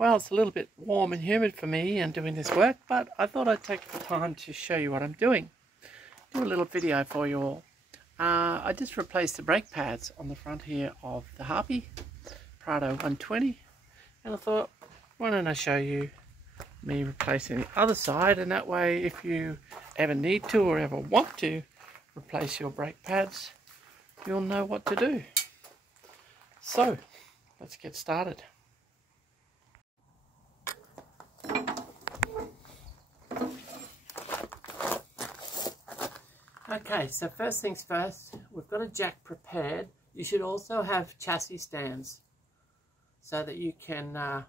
Well, it's a little bit warm and humid for me and doing this work, but I thought I'd take the time to show you what I'm doing. Do a little video for you all. I just replaced the brake pads on the front here of the Harpy Prado 120, and I thought, why don't I show you me replacing the other side, and that way if you ever need to or ever want to replace your brake pads, you'll know what to do. So let's get started. Okay, so first things first, we've got a jack prepared. You should also have chassis stands so that you can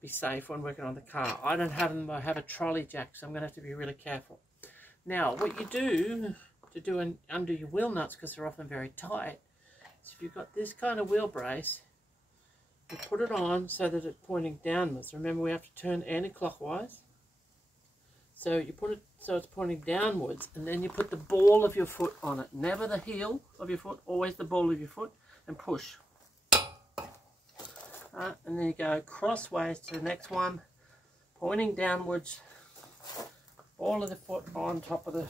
be safe when working on the car. I don't have them, I have a trolley jack, so I'm going to have to be really careful. Now, what you do to undo your wheel nuts, because they're often very tight, is if you've got this kind of wheel brace, you put it on so that it's pointing downwards. Remember, we have to turn anti-clockwise. So you put it so it's pointing downwards, and then you put the ball of your foot on it. Never the heel of your foot, always the ball of your foot, and push. And then you go crossways to the next one, pointing downwards, ball of the foot on top of the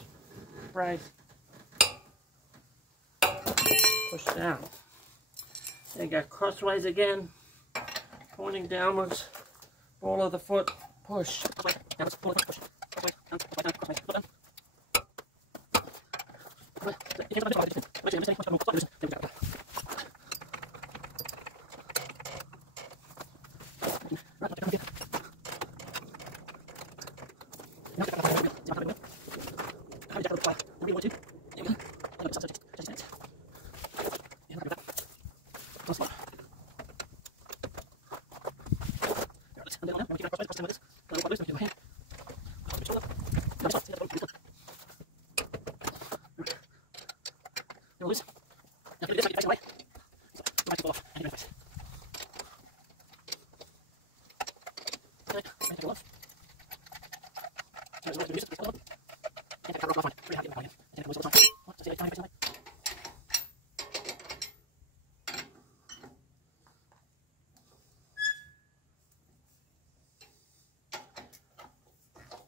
brace, push down. Then you go crossways again, pointing downwards, ball of the foot, push, downwards, push.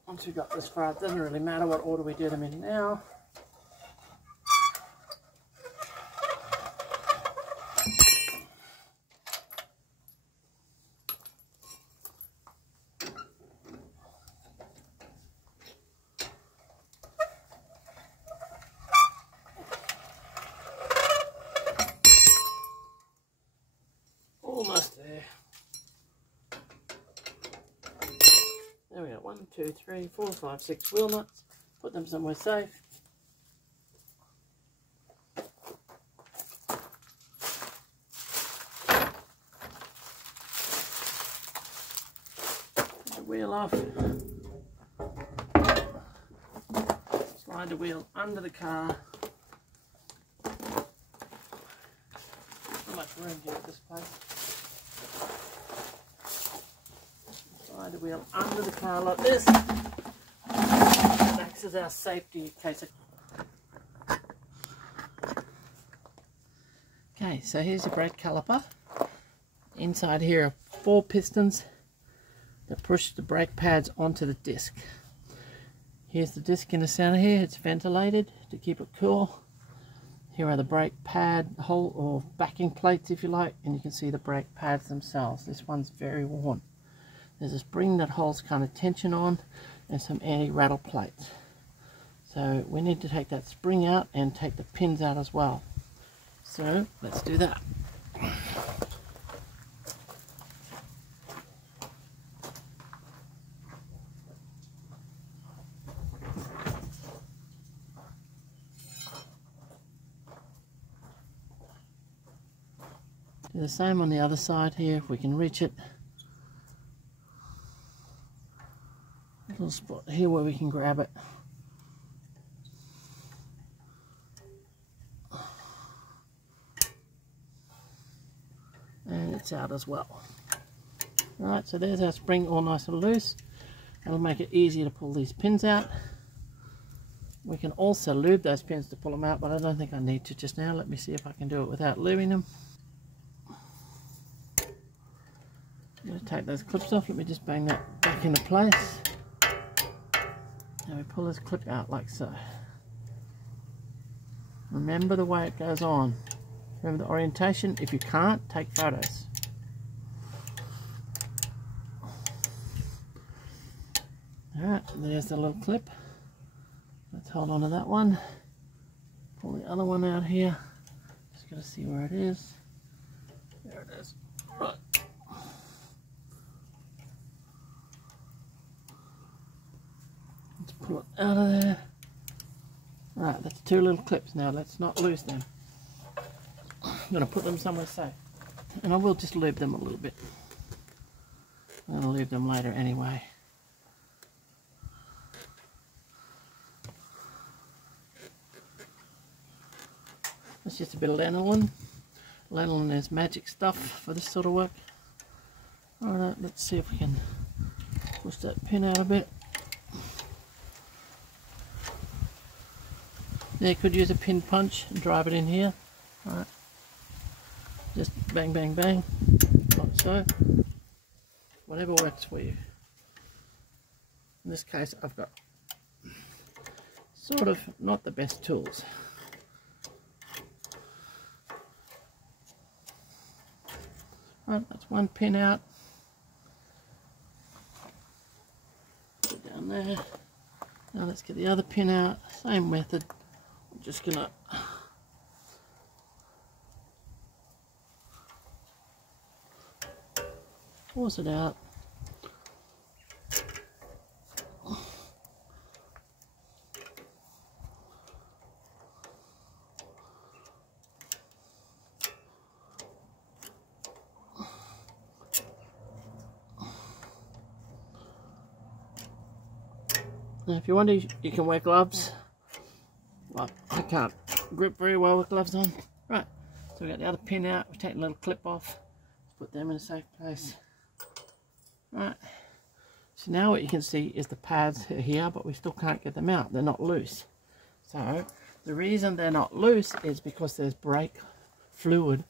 Once we've got this far, it doesn't really matter what order we do them in now. Almost there. There we go, 1, 2, 3, 4, 5, 6 wheel nuts. Put them somewhere safe. Put the wheel off. Slide the wheel under the car. How much room do you have at this place? Slide the wheel under the car like this. That acts as our safety in case it... Okay, so here's the brake caliper. Inside here are 4 pistons that push the brake pads onto the disc. Here's the disc in the center here. It's ventilated to keep it cool. Here are the brake pad hole or backing plates, if you like, and you can see the brake pads themselves. This one's very worn. There's a spring that holds kind of tension on and some anti-rattle plates. So we need to take that spring out and take the pins out as well. So let's do that. Do the same on the other side here if we can reach it. Little spot here where we can grab it. And it's out as well. Alright, so there's our spring all nice and loose. That'll make it easier to pull these pins out. We can also lube those pins to pull them out, but I don't think I need to just now. Let me see if I can do it without lubing them. to take those clips off. Let me just bang that back into place. Now we pull this clip out like so. Remember the way it goes on. Remember the orientation. If you can't, take photos. Alright, there's the little clip. Let's hold on to that one. Pull the other one out here. Just got to see where it is. There it is. Right. Let's pull it out of there. Right, that's two little clips now. Let's not lose them. I'm going to put them somewhere safe. And I will just lube them a little bit. I'm going to lube them later anyway. That's just a bit of lanolin. Lanolin is magic stuff for this sort of work. Alright, let's see if we can push that pin out a bit. Yeah, you could use a pin punch and drive it in here. Alright. Just bang, bang, bang. Like so. Whatever works for you. In this case, I've got sort of not the best tools. Right, that's one pin out. Put it down there. Now let's get the other pin out. Same method. I'm just gonna force it out. Now if you want to, you can wear gloves. Well, I can't grip very well with gloves on. Right, so we got the other pin out. We take a little clip off. Put them in a safe place. Right, so now what you can see is the pads are here, but we still can't get them out. They're not loose. So the reason they're not loose is because there's brake fluid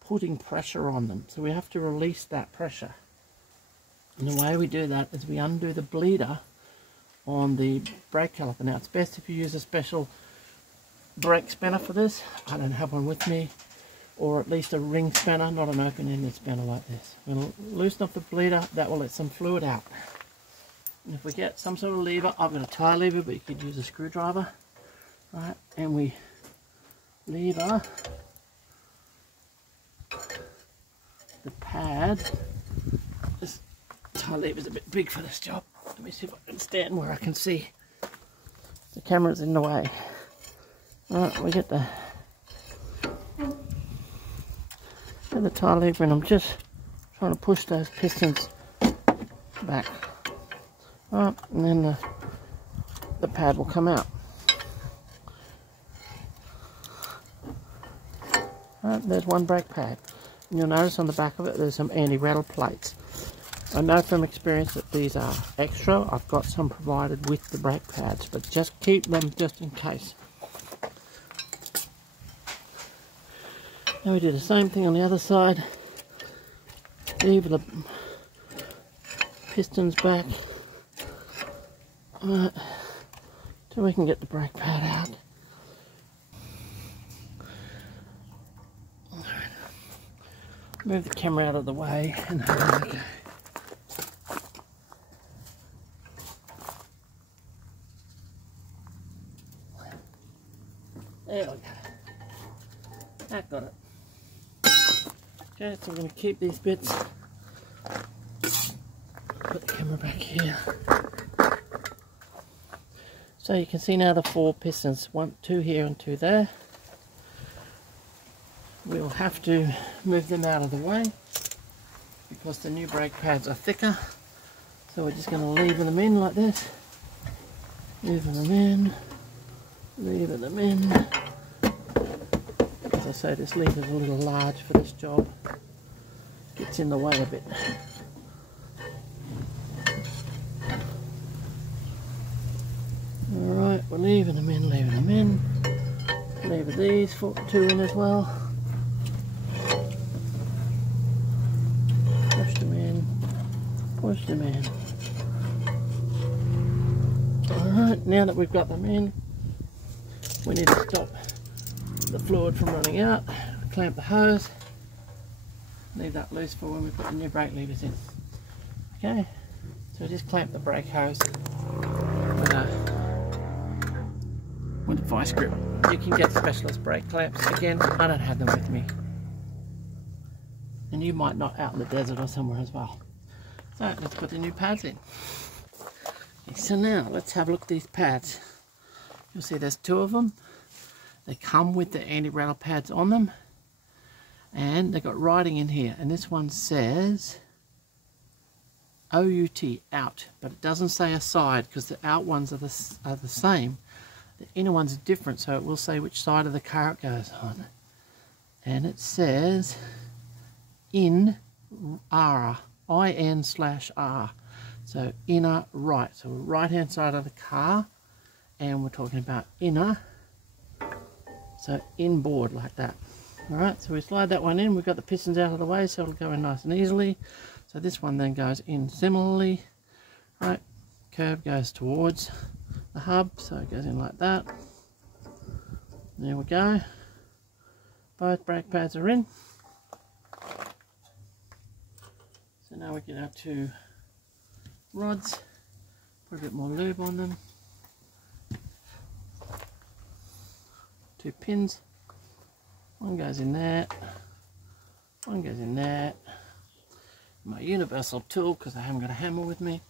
putting pressure on them. So we have to release that pressure. And the way we do that is we undo the bleeder on the brake caliper. Now it's best if you use a special brake spanner for this. I don't have one with me, or at least a ring spanner, not an open-ended spanner like this. We'll loosen up the bleeder. That will let some fluid out. And if we get some sort of lever, I've got a tie lever, but you could use a screwdriver, right? And we lever the pad. This tie lever is a bit big for this job. Let me see if I can stand where I can see. The camera's in the way. Alright, we get the tie lever, and I'm just trying to push those pistons back. Alright, and then the pad will come out. Alright, there's one brake pad. And you'll notice on the back of it there's some anti-rattle plates. I know from experience that these are extra. I've got some provided with the brake pads, but just keep them just in case. Now we do the same thing on the other side. Leave the pistons back. Alright, so we can get the brake pad out. Move the camera out of the way and have a go. There we go. That got it. Okay, so we're going to keep these bits. Put the camera back here. So you can see now the four pistons. Two here and two there. We'll have to move them out of the way because the new brake pads are thicker. So we're just going to lever them in like this. Lever them in. Lever them in. As I say, this lever is a little large for this job. Gets in the way a bit. Alright, we're leaving them in, leaving them in. Lever these two in as well. Push them in. push them in. Alright, now that we've got them in, we need to stop the fluid from running out. Clamp the hose. Leave that loose for when we put the new brake levers in. Okay, so just clamp the brake hose with a vice grip. You can get specialist brake clamps. Again, I don't have them with me. And you might not out in the desert or somewhere as well. So let's put the new pads in. Okay, so now let's have a look at these pads. You'll see there's 2 of them. They come with the anti-rattle pads on them. And they've got writing in here. And this one says OUT, out. But it doesn't say aside because the out ones are the same. The inner ones are different, so it will say which side of the car it goes on. And it says in R, IN/R. So inner right. So right hand side of the car, and we're talking about inner. So inboard like that. Alright, so we slide that one in. We've got the pistons out of the way, so it'll go in nice and easily. So this one then goes in similarly. Right, curve goes towards the hub, so it goes in like that. There we go. Both brake pads are in. So now we get our 2 rods, put a bit more lube on them. 2 pins. One goes in there. One goes in there. My universal tool, because I haven't got a hammer with me.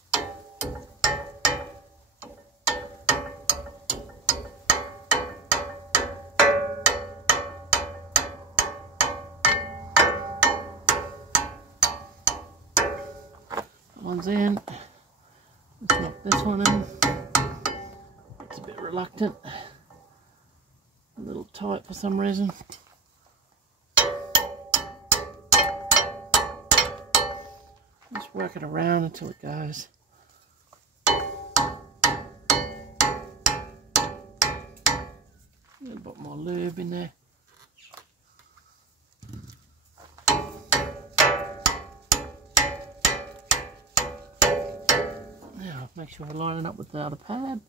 One's in. Let's knock this one in. It's a bit reluctant. A little tight for some reason. Just work it around until it goes. A little bit more lube in there. Now make sure we're lining up with the other pad.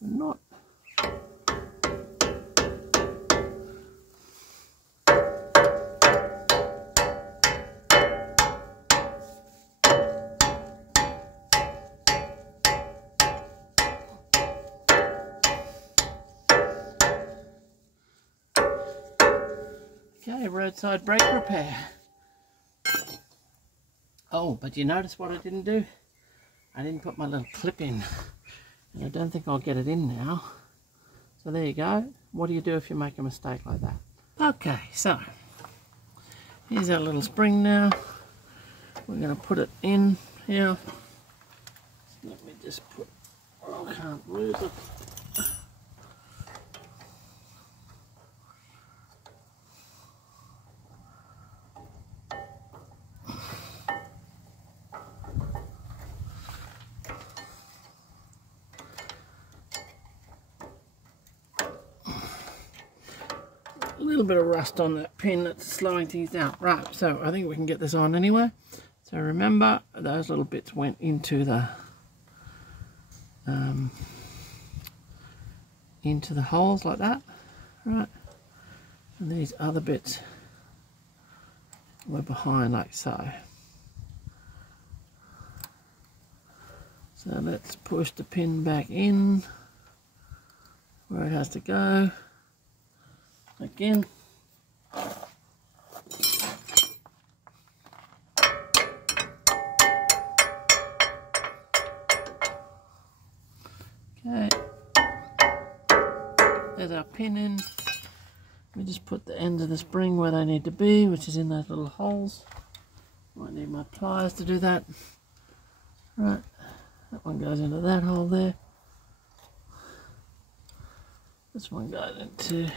We're not. Okay, roadside brake repair. Oh, but you notice what I didn't do? I didn't put my little clip in. And I don't think I'll get it in now. So there you go. What do you do if you make a mistake like that? Okay, so here's our little spring now. We're going to put it in here. Let me just put, oh, I can't lose it. A little bit of rust on that pin that's slowing things down. Right, so I think we can get this on anyway. So remember, those little bits went into the holes like that, right? And these other bits were behind like so. So let's push the pin back in where it has to go. Again. Okay. There's our pin in. We just put the ends of the spring where they need to be, which is in those little holes. Might need my pliers to do that. Right. That one goes into that hole there. This one goes into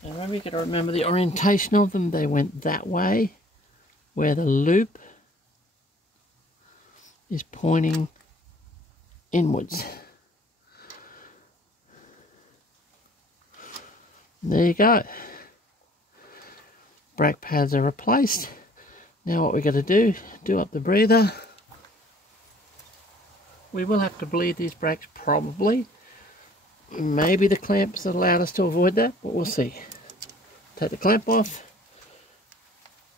and remember, you got to remember the orientation of them. They went that way, where the loop is pointing inwards. There you go. Brake pads are replaced. Now what we're going to do up the breather. We will have to bleed these brakes probably. Maybe the clamps that allowed us to avoid that, but we'll see. Take the clamp off.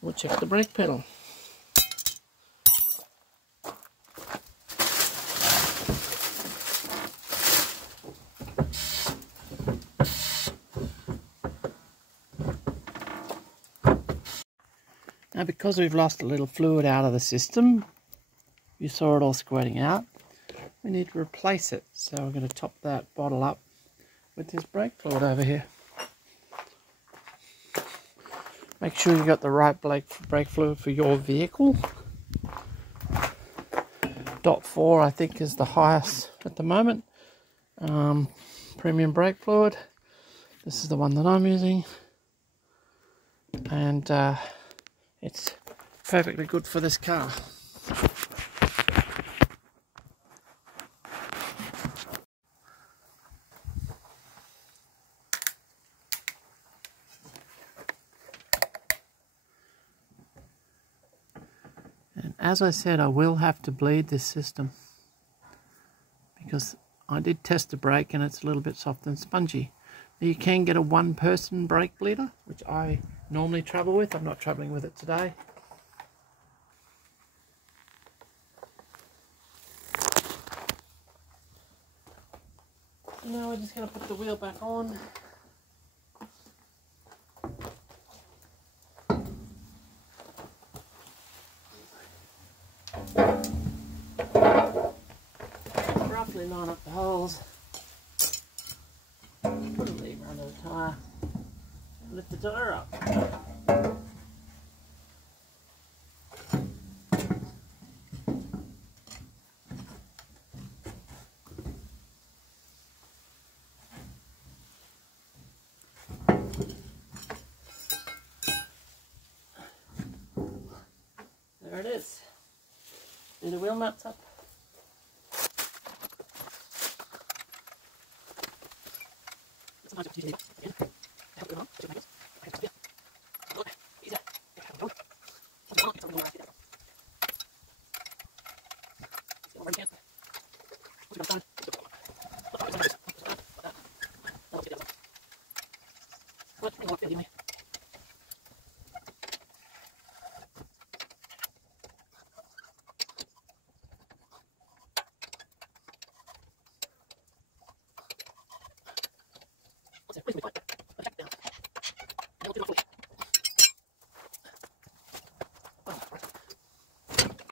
We'll check the brake pedal. Now because we've lost a little fluid out of the system, you saw it all squirting out, we need to replace it. So we're going to top that bottle up with this brake fluid over here. Make sure you got the right brake fluid for your vehicle. .4 I think is the highest at the moment. Premium brake fluid. This is the one that I'm using. And it's perfectly good for this car. And as I said, I will have to bleed this system because I did test the brake and it's a little bit soft and spongy. Now you can get a one-person brake bleeder, which I normally travel with. I'm not traveling with it today. So now we're just going to put the wheel back on. Roughly line up the holes. Put a lever under the tyre and lift the tyre up. There it is. Do the wheel nuts up. What?